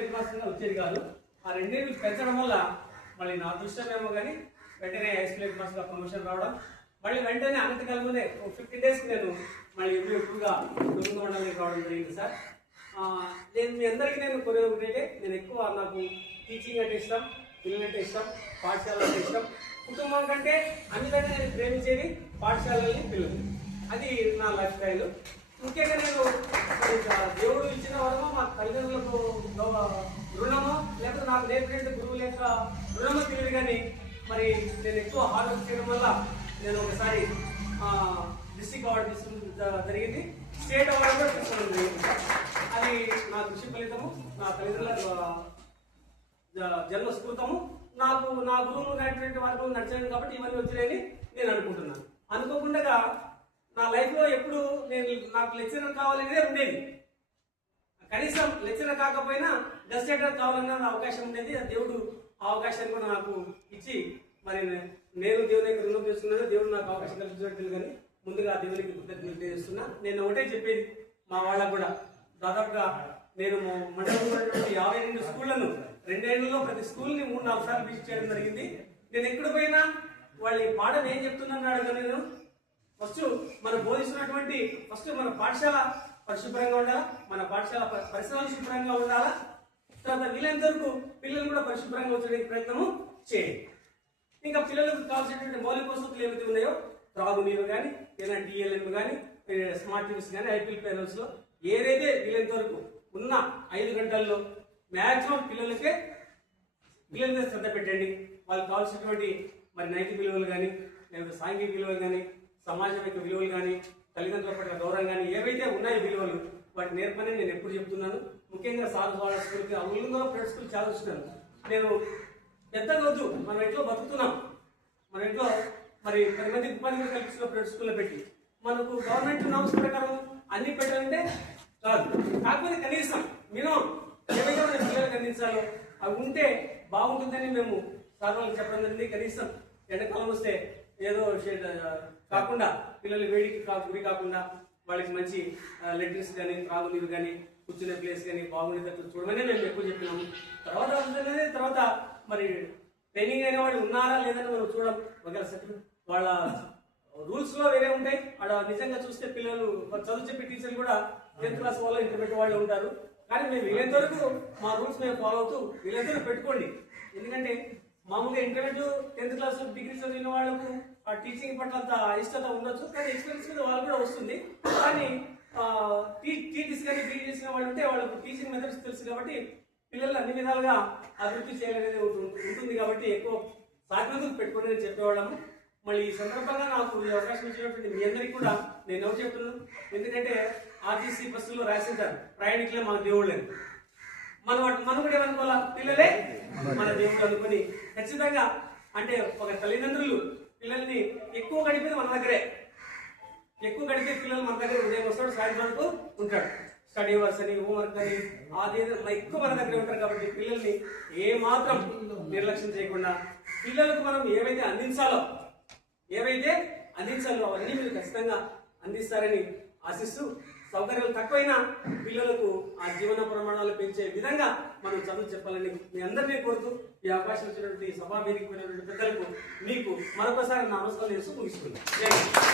Head మాస్టర్గా వచ్చేది కాదు. ఆ 2 ఏళ్ళు పెంచడం వల్ల మళ్ళీ నా అదృష్టమేమో కానీ వెంటనే హై స్కూల్ హెడ్ మాస్టర్గా ప్రమోషన్ రావడం, మళ్ళీ వెంటనే అనతికాలంలోనే 15 డేస్కి నేను మళ్ళీ ఎక్కువగా దుర్గ మండలానికి రావడం జరిగింది సార్. నేను మీ అందరికీ నేను కోరేది ఒకటంటే, నేను ఎక్కువ నాకు టీచింగ్ అంటే ఇష్టం, పిల్లలు అంటే ఇష్టం, పాఠశాల అంటే ఇష్టం. కుటుంబం కంటే అన్నికంటే నేను ప్రేమించేది పాఠశాలని, పిల్లలు. అది నా లైఫ్ స్టైల్. ముఖ్యంగా నేను దేవుడు ఇచ్చిన వరమో మా తల్లిదండ్రులకు రుణమో, లేకపోతే నాకు నేర్పిన గురువుల యొక్క రుణమో తెలియదు. కానీ మరి నేను ఎక్కువ హార్డ్ వర్క్ చేయడం వల్ల నేను ఒకసారి డిస్ట్రిక్ట్ అవార్డు తీసుకోవడం జరిగింది, స్టేట్ అవార్డు కూడా తీసుకోవడం జరిగింది. అది నా కృషి ఫలితము, నా తల్లిదండ్రుల జన్మ స్ఫూర్తము, నాకు నా గురువులు ఉన్నటువంటి వారికి నడిచాను కాబట్టి ఇవన్నీ వచ్చినాయని నేను అనుకుంటున్నాను. అనుకోకుండా నా లైఫ్లో ఎప్పుడు నాకు లెక్చరర్ కావాలనేదే ఉండేది. కనీసం లెక్చరర్ కాకపోయినా డెస్టేటర్ కావాలన్న అవకాశం ఉండేది. దేవుడు ఆ అవకాశాన్ని కూడా నాకు ఇచ్చి మరి నేను దేవుని యొక్క రుణం చేస్తున్నాను. దేవుడు నాకు అవకాశం కల్పించినట్టు. కానీ ముందుగా దేవునికి కృతజ్ఞతలు తెలియజేస్తున్నా. నేను ఒకటే చెప్పేది మా వాళ్ళకు కూడా, దాదాపుగా నేను మండలంలో 52 స్కూళ్లను 2 ఏళ్లలో ప్రతి స్కూల్ని 3-4 సార్లు విజిట్ చేయడం జరిగింది. నేను ఎక్కడ పోయినా వాళ్ళ పాఠం ఏం చెప్తున్నాను అడగ నేను ఫస్ట్ మనం బోధిస్తున్నటువంటి మన పాఠశాల పరిశుభ్రంగా ఉండాలా, మన పాఠశాల పరిసరాలు శుభ్రంగా ఉండాలా, తర్వాత వీలైనంత వరకు పిల్లలు కూడా పరిశుభ్రంగా వచ్చే ప్రయత్నము చేయండి. ఇంకా పిల్లలకు కావాల్సినటువంటి మౌలిక వసతులు ఏవైతే ఉన్నాయో, త్రాగునీరు కానీ, ఏదైనా డిఎల్ఎం కానీ, స్మార్ట్ టీవీస్ కానీ, ఐపీఎల్ ప్యానల్స్లో ఏదైతే వీలైనంత వరకు ఉన్న 5 గంటల్లో మ్యాక్సిమం పిల్లలకే శ్రద్ధ పెట్టండి. వాళ్ళకి కావాల్సినటువంటి మరి నైతిక విలువలు కానీ, లేకపోతే సాంఘిక విలువలు కానీ, సమాజం యొక్క విలువలు కానీ, తల్లిదండ్రుల పట్ల గౌరవం కానీ ఏవైతే ఉన్నాయో విలువలు, వాటి నేర్పని నేను ఎప్పుడు చెప్తున్నాను. ముఖ్యంగా సాధువాడ స్కూల్కి అవులంగా ప్రైవేట్ స్కూల్ చాలా చూస్తున్నాను. నేను పెద్దగా వద్దు, మనం ఇంట్లో బతుకుతున్నాం, మన ఇంట్లో మరి 10 మంది ఉపాధి కల్పిస్తున్న ప్రైవేట్ స్కూల్లో పెట్టి మనకు గవర్నమెంట్ నామ్స్ ప్రకారం అన్ని పెట్టాలంటే కాదు. కాకపోతే కనీసం మినిమం ఏవైతే మన పిల్లలకు అందించాలో అవి ఉంటే బాగుంటుందని మేము సాధారణంగా చెప్పడం జరిగింది. కనీసం ఎండాకాలం వస్తే ఏదో కాకుండా పిల్లలు వేడికి గురి కాకుండా వాళ్ళకి మంచి లెట్రిన్స్ కానీ, త్రాగునీరు కానీ, కూర్చునే ప్లేస్ కానీ బాగుండేటట్టు చూడమని మేము ఎక్కువ చెప్పినాము. తర్వాత మరి ట్రైనింగ్ అయిన వాళ్ళు ఉన్నారా లేదని మనం చూడడం. ఒకవేళ వాళ్ళ రూల్స్ లో వేరే ఉంటాయి. అక్కడ నిజంగా చూస్తే పిల్లలు చదువు చెప్పే టీచర్లు కూడా 10th క్లాస్ వాళ్ళు, ఇంటర్మీడియట్ వాళ్ళు ఉంటారు. కానీ మేము వీలైనంత వరకు మా రూల్స్ మేము ఫాలో అవుతూ వీలైనంత పెట్టుకోండి. ఎందుకంటే మామూలుగా ఇంటర్మీడియట్ 10th క్లాస్ డిగ్రీ చదివిన వాళ్ళకు ఆ టీచింగ్ పట్ల అంత ఇష్టత ఉండొచ్చు, కానీ ఎక్స్పీరియన్స్ మీద వాళ్ళు కూడా వస్తుంది. కానీ టీటీసీ కానీ బీఈ చేసిన వాళ్ళు ఉంటే వాళ్ళకు టీచింగ్ మెథడ్స్ తెలుసు కాబట్టి పిల్లలు అన్ని విధాలుగా అభివృద్ధి చేయాలనేది ఉంటుంది. కాబట్టి ఎక్కువ సాధనకు పెట్టుకుని నేను చెప్పేవాళ్ళము. మళ్ళీ ఈ సందర్భంగా నాకు ఈ అవకాశం ఇచ్చినటువంటి మీ అందరికీ కూడా నేను ఎవరు చెప్తున్నాను. ఎందుకంటే ఆర్టీసీ బస్సులో రాసింటారు ప్రయాణికులే మన దేవుళ్ళు అని. మనం కూడా ఏమనుకోవాలా, పిల్లలే మన దేవుళ్ళు అనుకుని ఖచ్చితంగా, అంటే ఒక తల్లిదండ్రులు పిల్లల్ని ఎక్కువ గడిపేది మన దగ్గరే. ఎక్కువ గడిపే పిల్లలు మన దగ్గర ఉదయం వస్తాడు, సాయంత్రం వరకు ఉంటాడు. స్టడీ వర్క్స్ అని, హోంవర్క్ అని, అది ఎక్కువ మన దగ్గర ఉంటారు. కాబట్టి పిల్లల్ని ఏమాత్రం నిర్లక్ష్యం చేయకుండా పిల్లలకు మనం ఏవైతే అందించాలో అవన్నీ మీరు ఖచ్చితంగా అందిస్తారని ఆశిస్తూ, సౌకర్యాలు తక్కువైనా పిల్లలకు ఆ జీవన ప్రమాణాలు పెంచే విధంగా మనం చదువు చెప్పాలని మీ అందరినీ కోరుతూ, ఈ అవకాశం ఇచ్చినటువంటి సభా వేదికమైనటువంటి పెద్దలకు మీకు మరొకసారి నమస్కారం చేస్తూ ముగిస్తున్నాను.